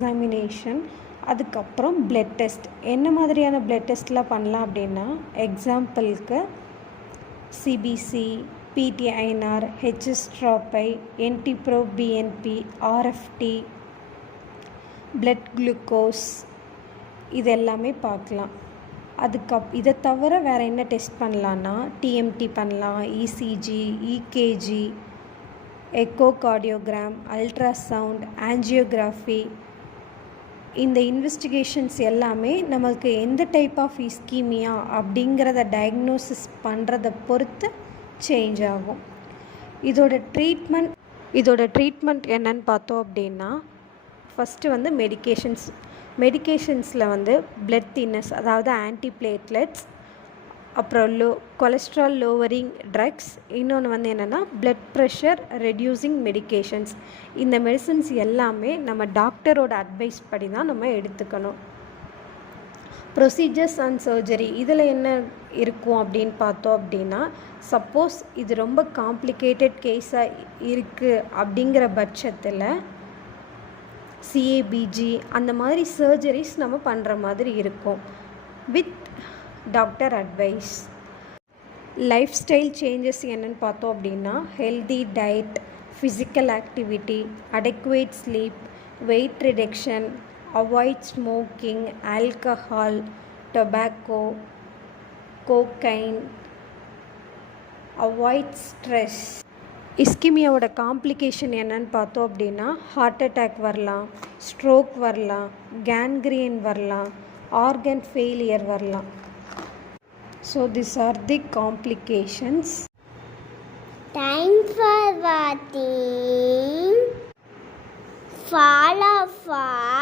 Examination, அதுக்கப்புறம் blood test. என்ன மாதிரியான பிளட் டெஸ்ட்லாம் பண்ணலாம் அப்படின்னா, எக்ஸாம்பிளுக்கு சிபிசி, பிடிஐஎன்ஆர், ஹெச்எஸ் ஸ்ட்ராப்பை, NT pro BNP, RFT, blood glucose, இது எல்லாமே பார்க்கலாம். இதை தவிர வேறு என்ன டெஸ்ட் பண்ணலான்னா, டிஎம்டி பண்ணலாம், ECG, ECG, echocardiogram, ultrasound, angiography. இந்த இன்வெஸ்டிகேஷன்ஸ் எல்லாமே நமக்கு எந்த டைப் ஆஃப் இஸ்கீமியா அப்படிங்கிறத டயக்னோசிஸ் பண்ணுறதை பொறுத்து சேஞ்ச் ஆகும். இதோட ட்ரீட்மெண்ட் என்னன்னு பார்த்தோம் அப்படின்னா, ஃபஸ்ட்டு வந்து மெடிகேஷன்ஸில் வந்து பிளட் தின்னஸ், அதாவது ஆன்டிப்ளேட்லெட்ஸ், அப்புறம் கொலஸ்ட்ரால் லோவரிங் ட்ரக்ஸ், இன்னொன்று வந்து என்னென்னா பிளட் ப்ரெஷர் ரெடியூசிங் மெடிகேஷன்ஸ். இந்த மெடிசன்ஸ் எல்லாமே நம்ம டாக்டரோட அட்வைஸ் படி தான் நம்ம எடுத்துக்கணும். ப்ரொசீஜர்ஸ் அண்ட் சர்ஜரி, இதில் என்ன இருக்கும் அப்படின்னு பார்த்தோம் அப்படின்னா, சப்போஸ் இது ரொம்ப காம்ப்ளிகேட்டட் கேஸாக இருக்குது அப்படிங்கிற பட்சத்தில் சிஏபிஜி அந்த மாதிரி சர்ஜரிஸ் நம்ம பண்ணுற மாதிரி இருக்கும் with doctor advice. Lifestyle changes என்னென்னு பார்த்தோம் அப்படின்னா, healthy diet, physical activity, adequate sleep, weight reduction, avoid smoking, alcohol, tobacco, cocaine, avoid stress. இஸ்கிமியாவோட காம்ப்ளிகேஷன் என்னன்னு பார்த்தோம் அப்படின்னா, ஹார்ட் அட்டாக் வரலாம், ஸ்ட்ரோக் வரலாம், கேன்கிரீன் வரலாம், ஆர்கன் ஃபெயிலியர் வரலாம். So these are the complications. Thanks for watching. Follow for